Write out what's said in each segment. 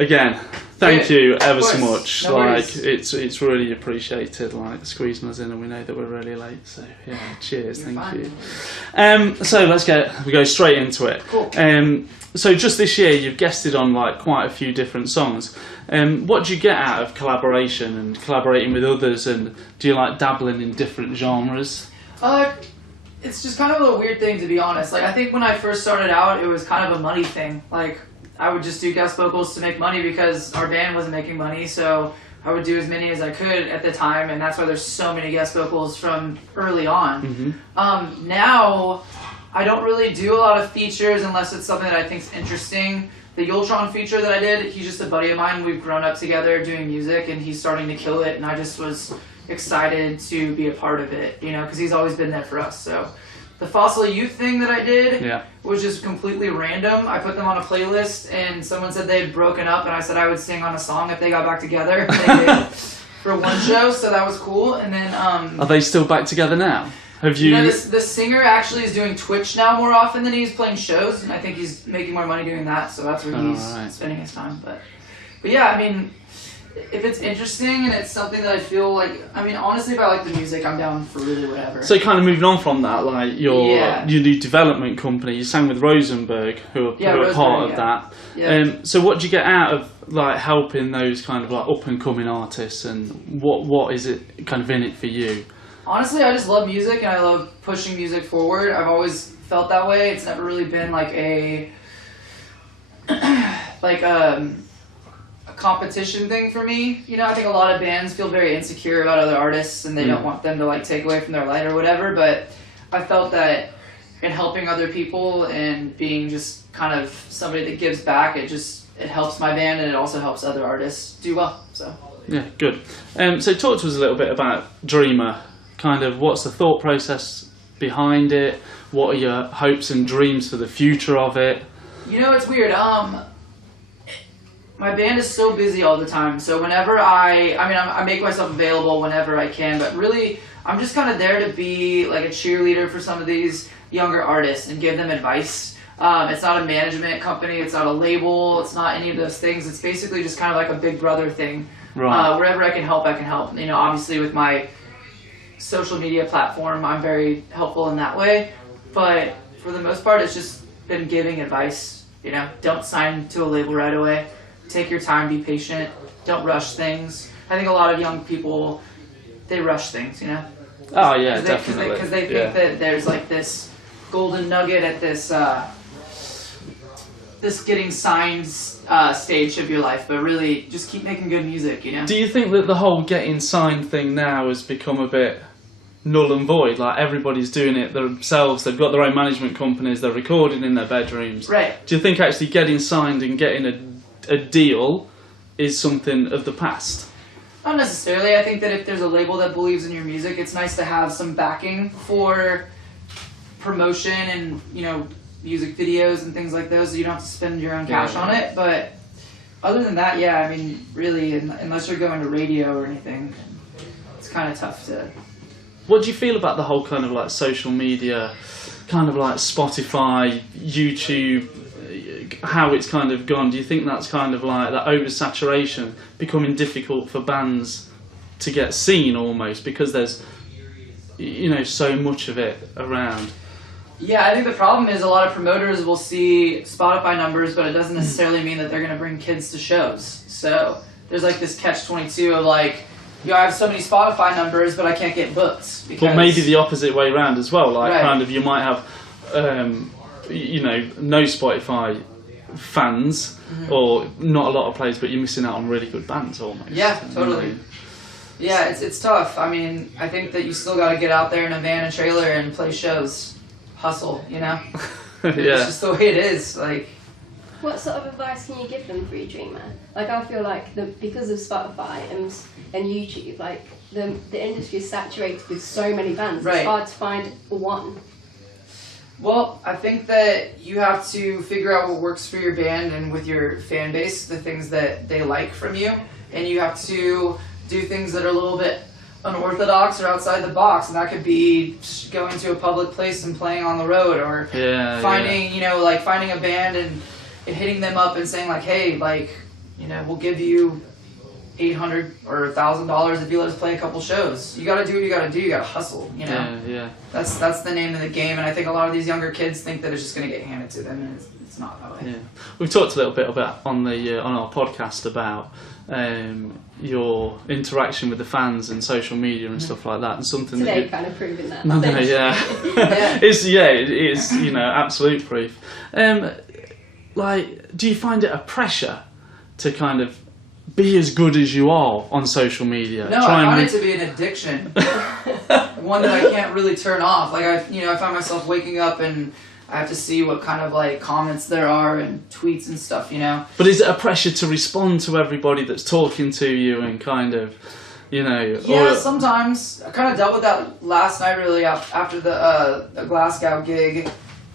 Again, thank you ever so course. much. No worries. It's really appreciated. Like squeezing us in, and we know that we're really late. So yeah, cheers. You're Thank fine. you. So we go straight into it. Cool. So just this year, you've guested on like quite a few different songs. What do you get out of collaboration and collaborating with others? And do you like dabbling in different genres? It's just kind of a weird thing, to be honest. Like, I think when I first started out, it was kind of a money thing. Like, I would just do guest vocals to make money because our band wasn't making money, so I would do as many as I could at the time, and that's why there's so many guest vocals from early on. Mm-hmm. Now, I don't really do a lot of features unless it's something that I think is interesting. The Yultron feature that I did, he's just a buddy of mine. We've grown up together doing music, and he's starting to kill it, and I just was excited to be a part of it, you know, because he's always been there for us. So the Fossil Youth thing that I did was just completely random. I put them on a playlist, and someone said they had broken up, and I said I would sing on a song if they got back together. They did for one show, so that was cool. And then are they still back together now? Have you? You know, the singer actually is doing Twitch now more often than he's playing shows, and I think he's making more money doing that. So that's where he's spending his time. But yeah, I mean, if it's interesting and it's something that I feel like, I mean, honestly, if I like the music, I'm down for really whatever. So kind of moving on from that, like your new development company, you sang with Rosenberg, who are part of that. Yeah. So what do you get out of like helping those kind of like up and coming artists, and what is it kind of in it for you? Honestly, I just love music and I love pushing music forward. I've always felt that way. It's never really been like a competition thing for me. You know, I think a lot of bands feel very insecure about other artists and they don't want them to like take away from their light or whatever, but I felt that in helping other people and being just kind of somebody that gives back, it helps my band and it also helps other artists do well. So yeah, good. So talk to us a little bit about Dreamer. Kind of what's the thought process behind it? What are your hopes and dreams for the future of it? You know, it's weird. My band is so busy all the time, so whenever I make myself available whenever I can, but really, I'm just kind of there to be like a cheerleader for some of these younger artists and give them advice. It's not a management company, it's not a label, it's not any of those things. It's basically just kind of like a big brother thing. Right. Wherever I can help, I can help. You know, obviously with my social media platform, I'm very helpful in that way, but for the most part, it's just been giving advice. You know, don't sign to a label right away. Take your time, be patient, don't rush things. I think a lot of young people, they rush things, you know? Oh yeah, definitely. Because they think that there's like this golden nugget at this getting signed stage of your life, but really just keep making good music, you know? Do you think that the whole getting signed thing now has become a bit null and void? Like everybody's doing it themselves, they've got their own management companies, they're recording in their bedrooms. Right. Do you think actually getting signed and getting a deal is something of the past? Not necessarily. I think that if there's a label that believes in your music, it's nice to have some backing for promotion and, you know, music videos and things like those, so you don't have to spend your own cash on it. But other than that, yeah, I mean, really, unless you're going to radio or anything, it's kind of tough to... What do you feel about the whole kind of like social media, kind of like Spotify, YouTube, how it's kind of gone? Do you think that's kind of like that oversaturation becoming difficult for bands to get seen almost because there's, you know, so much of it around? Yeah, I think the problem is a lot of promoters will see Spotify numbers, but it doesn't necessarily mean that they're going to bring kids to shows. So there's like this catch-22 of like, I have so many Spotify numbers, but I can't get booked. But maybe the opposite way around as well. Like kind of you might have, you know, no Spotify fans or not a lot of players, but you're missing out on really good bands almost. Yeah, totally. Yeah, it's tough. I mean, I think that you still got to get out there in a van and trailer and play shows. Hustle, you know? It's just the way it is. Like, what sort of advice can you give them for your Dreamer? Like, I feel like because of Spotify and YouTube, like the industry is saturated with so many bands. Right. It's hard to find one. Well, I think that you have to figure out what works for your band and with your fan base, the things that they like from you, and you have to do things that are a little bit unorthodox or outside the box, and that could be going to a public place and playing on the road, or finding you know, like finding a band and hitting them up and saying like, hey, like, we'll give you $800 or $1,000 if you let us play a couple shows. You gotta do what you gotta do. You gotta hustle. Yeah. That's the name of the game, and I think a lot of these younger kids think that it's just gonna get handed to them, and it's not that way. Yeah, we've talked a little bit about on our podcast about your interaction with the fans and social media and stuff like that, and something Today that kind of proving that. No, yeah. It is absolute proof. Do you find it a pressure to kind of be as good as you are on social media? No, I find it to be an addiction. One that I can't really turn off. Like I find myself waking up and I have to see what kind of like comments there are and tweets and stuff, But is it a pressure to respond to everybody that's talking to you and kind of, Yeah, sometimes. I kind of dealt with that last night really after the Glasgow gig.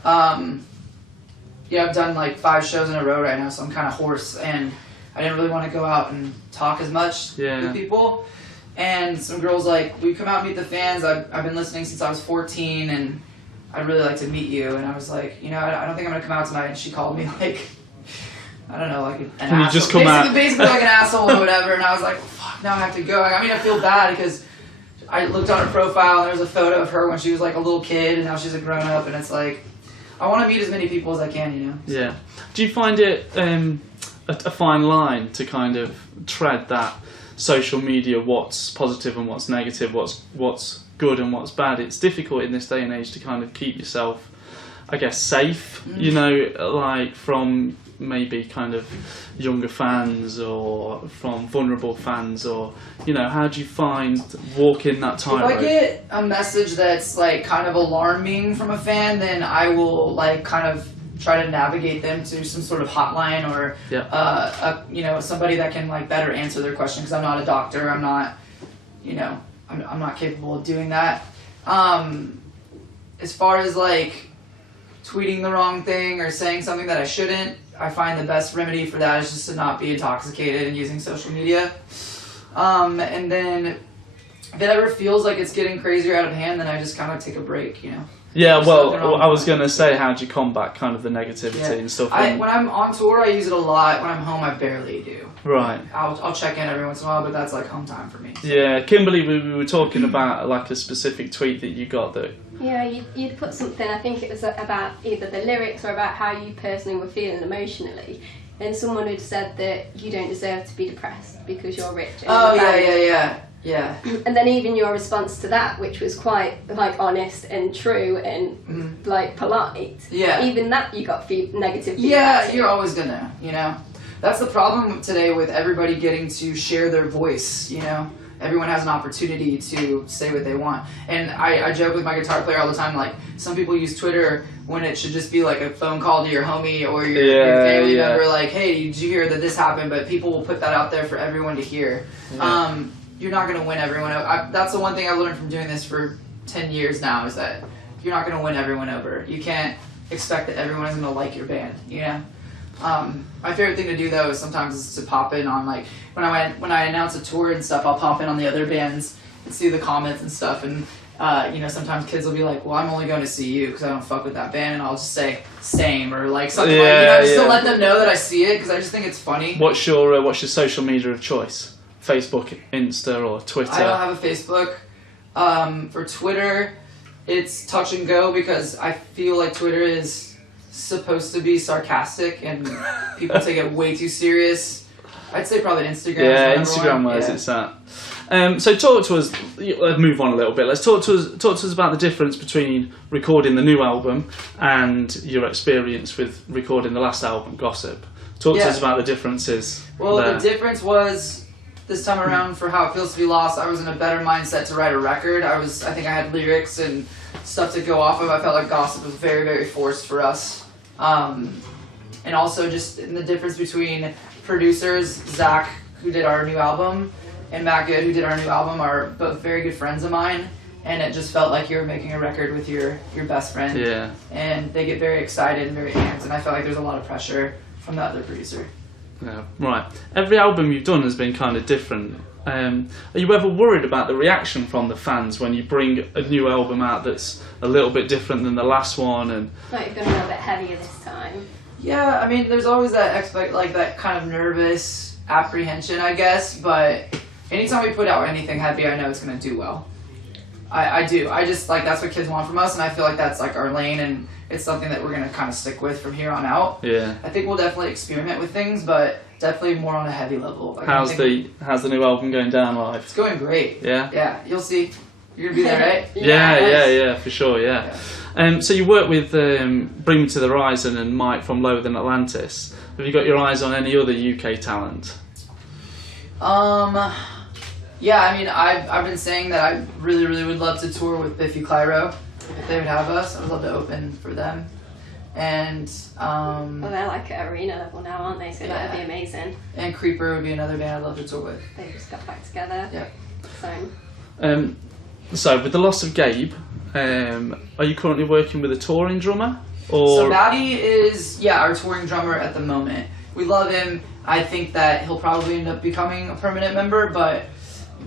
I've done like 5 shows in a row right now, so I'm kind of hoarse, and I didn't really want to go out and talk as much with people. And some girls like, "We come out and meet the fans. I've been listening since I was 14, and I'd really like to meet you." And I was like, I don't think I'm gonna come out tonight. And she called me like, I don't know, like an Can asshole. You just come out? Basically like an asshole or whatever. And I was like, fuck, now I have to go. I feel bad because I looked on her profile and there was a photo of her when she was like a little kid, and now she's a grown up, and it's like, I want to meet as many people as I can, Yeah. Do you find it a fine line to kind of tread that social media, what's positive and what's negative, what's good and what's bad? It's difficult in this day and age to kind of keep yourself, I guess, safe, like from maybe kind of younger fans or from vulnerable fans, or how do you find walking that tightrope? If I get a message that's like kind of alarming from a fan, then I will like kind of try to navigate them to some sort of hotline or somebody that can like better answer their question, because I'm not a doctor. I'm not I'm not capable of doing that. As far as like tweeting the wrong thing or saying something that I shouldn't, I find the best remedy for that is just to not be intoxicated and using social media. And then if it ever feels like it's getting crazier out of hand, then I just kind of take a break, Yeah, well, I was going to say, how do you combat kind of the negativity and stuff? When I'm on tour, I use it a lot. When I'm home, I barely do. Right. I'll check in every once in a while, but that's like home time for me. So. Yeah, Kimberly, we were talking about like a specific tweet that you got that... Yeah, you'd put something, I think it was about either the lyrics or about how you personally were feeling emotionally. And someone had said that you don't deserve to be depressed because you're rich. Oh, yeah. And then even your response to that, which was quite like honest and true and like polite. Yeah. Even that you got negative feedback. Yeah, you're always gonna, That's the problem today with everybody getting to share their voice, Everyone has an opportunity to say what they want. And I joke with my guitar player all the time, like, some people use Twitter when it should just be like a phone call to your homie or your family member, like, hey, did you hear that this happened? But people will put that out there for everyone to hear. Yeah. You're not going to win everyone over. That's the one thing I've learned from doing this for 10 years now, is that you're not going to win everyone over. You can't expect that everyone is going to like your band, My favorite thing to do though is sometimes is to pop in on, like, when I announce a tour and stuff, I'll pop in on the other bands and see the comments and stuff, and sometimes kids will be like, well, I'm only going to see you because I don't fuck with that band, and I'll just say same or like something just to let them know that I see it, because I just think it's funny. What's your social media of choice? Facebook, Insta, or Twitter? I don't have a Facebook. For Twitter, it's touch and go, because I feel like Twitter is supposed to be sarcastic and people take it way too serious. I'd say probably Instagram. Yeah, Instagram wise it's that. So talk to us. Let's move on a little bit. Let's talk to us about the difference between recording the new album and your experience with recording the last album, Gossip. Talk to us about the differences. Well, the difference was, this time around, for How It Feels to Be Lost, I was in a better mindset to write a record. I think I had lyrics and stuff to go off of. I felt like Gossip was very, very forced for us. And also just in the difference between producers, Zach, who did our new album, and Matt Good, who did our new album, are both very good friends of mine. And it just felt like you were making a record with your best friend. Yeah. And they get very excited and very amped, and I felt like there's a lot of pressure from the other producer. Yeah, right. Every album you've done has been kind of different. Are you ever worried about the reaction from the fans when you bring a new album out that's a little bit different than the last one? And like you're going a little bit heavier this time. Yeah, I mean, there's always that that kind of nervous apprehension, I guess, but anytime we put out anything heavy, I know it's going to do well. I do. I just, like, that's what kids want from us, and I feel like that's, like, our lane, and it's something that we're going to kind of stick with from here on out. Yeah. I think we'll definitely experiment with things, but definitely more on a heavy level. Like, How's the new album going down live? It's going great. Yeah? Yeah, you'll see. You're going to be there, right? Yeah, for sure, yeah. So you work with Bring Me to the Horizon and Mike from Lower Than Atlantis. Have you got your eyes on any other UK talent? Yeah, I mean, I've been saying that I really, really would love to tour with Biffy Clyro if they would have us. I would love to open for them. And well, they're like at arena level now, aren't they? So that would be amazing. And Creeper would be another band I'd love to tour with. They just got back together. Yeah. So with the loss of Gabe, are you currently working with a touring drummer? Or So Maddie is, our touring drummer at the moment. We love him. I think that he'll probably end up becoming a permanent member, but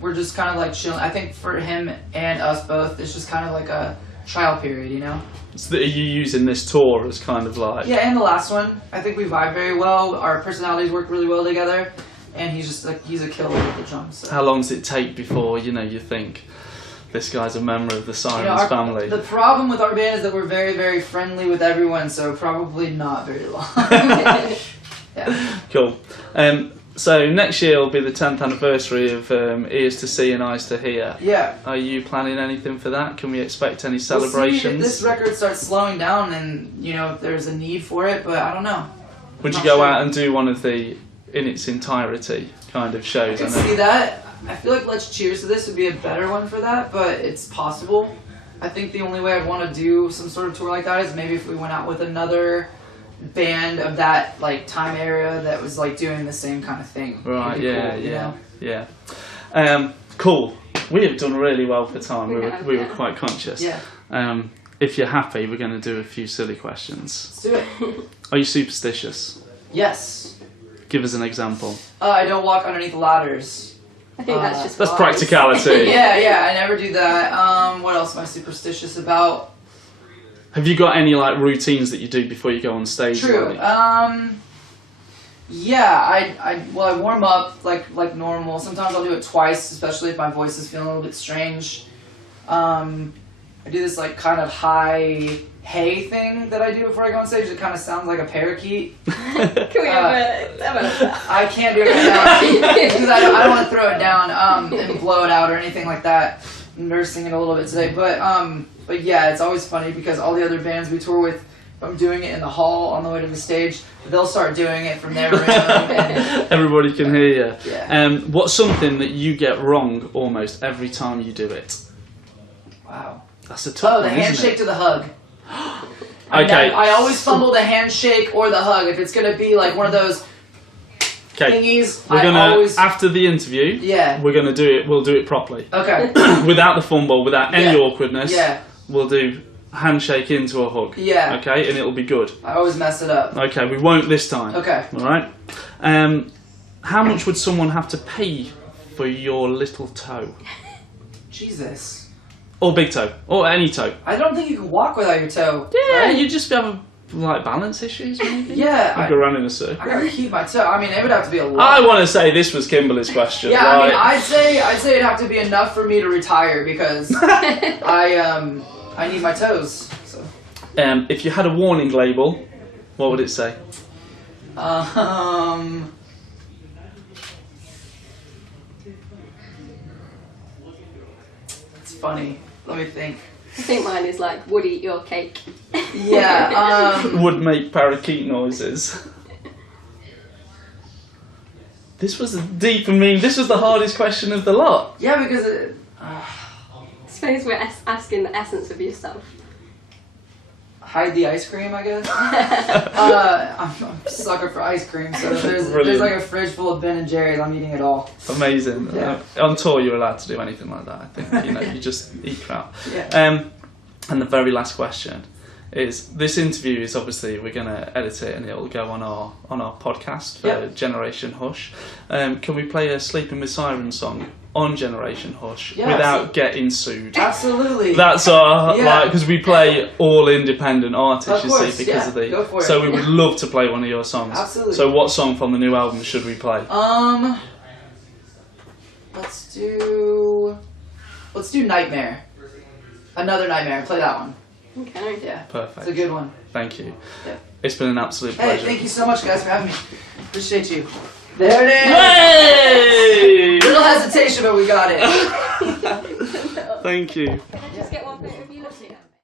we're just kind of like chilling. I think for him and us both, it's just kind of like a trial period, you know? So are you using this tour as kind of like... Yeah, and the last one. I think we vibe very well. Our personalities work really well together. And he's just like, he's a killer with the drums. So. How long does it take before, you think, this guy's a member of the Sirens family? The problem with our band is that we're very, very friendly with everyone, so probably not very long. Yeah. Cool. So next year will be the 10th anniversary of Ears to See and Eyes to Hear. Yeah. Are you planning anything for that? Can we expect any celebrations? We'll see if this record starts slowing down and, if there's a need for it, but I don't know. Would you go out and do one of the, in its entirety, kind of shows? I can see that. I feel like Let's Cheers to This would be a better one for that, but it's possible. I think the only way I'd want to do some sort of tour like that is maybe if we went out with another band of that time area that was doing the same kind of thing. Right, cool, yeah. Cool. We have done really well for time. We were quite conscious. Yeah. If you're happy, we're going to do a few silly questions. Let's do it. Are you superstitious? Yes. Give us an example. I don't walk underneath ladders. I think that's just that's practicality. Yeah, I never do that. What else am I superstitious about? Have you got any routines that you do before you go on stage? True. Yeah, I warm up like normal. Sometimes I'll do it twice, especially if my voice is feeling a little bit strange. I do this kind of high hey thing that I do before I go on stage. It kind of sounds like a parakeet. Can we have a I can't do it right now because I don't want to throw it down and blow it out or anything like that. I'm nursing it a little bit today, but yeah, it's always funny because all the other bands we tour with, if I'm doing it in the hall on the way to the stage, they'll start doing it from their room. Everybody can hear you. Yeah. What's something that you get wrong almost every time you do it? Wow. That's a tough one, the handshake to the hug. Okay. I always fumble the handshake or the hug. If it's going to be one of those thingies, we're gonna always... after the interview. Yeah. We're gonna do it. We'll do it properly. Okay. Without the fumble, without any awkwardness. Yeah. We'll do handshake into a hug. Yeah. Okay, and it'll be good. I always mess it up. Okay, we won't this time. Okay. All right. How much would someone have to pay for your little toe? Jesus. Or big toe, or any toe. I don't think you can walk without your toe. Yeah, right? you just have balance issues, maybe. Yeah. I go around in a circle. I gotta keep my toe. I mean, it would have to be a lot. I want to say this was Kimberly's question. Yeah, right? I mean, I'd say it'd have to be enough for me to retire because I need my toes. So. If you had a warning label, what would it say? It's funny. Let me think. I think mine is would eat your cake. Yeah. Would make parakeet noises. This was deep and mean. This was the hardest question of the lot. Yeah, because I suppose we're asking the essence of yourself. hide the ice cream, I guess. I'm a sucker for ice cream, so if there's a fridge full of Ben & Jerry's, I'm eating it all. Amazing. Yeah. On tour, you're allowed to do anything like that. I think you just eat crap. Yeah. And the very last question: this interview is obviously, we're going to edit it and it'll go on our podcast for Generation Hush. Can we play a Sleeping With Sirens song on Generation Hush without getting sued? Absolutely. That's our because we play all independent artists, Of course, you see, because of the. go for it. So we would love to play one of your songs. Absolutely. So what song from the new album should we play? Let's do Nightmare. Another Nightmare. Play that one. Okay. Yeah. Perfect. It's a good one. Thank you. Yeah. It's been an absolute Hey, pleasure. thank you so much, guys, for having me. Appreciate you. There it is. Hey! Little hesitation, but we got it. Thank you. Just get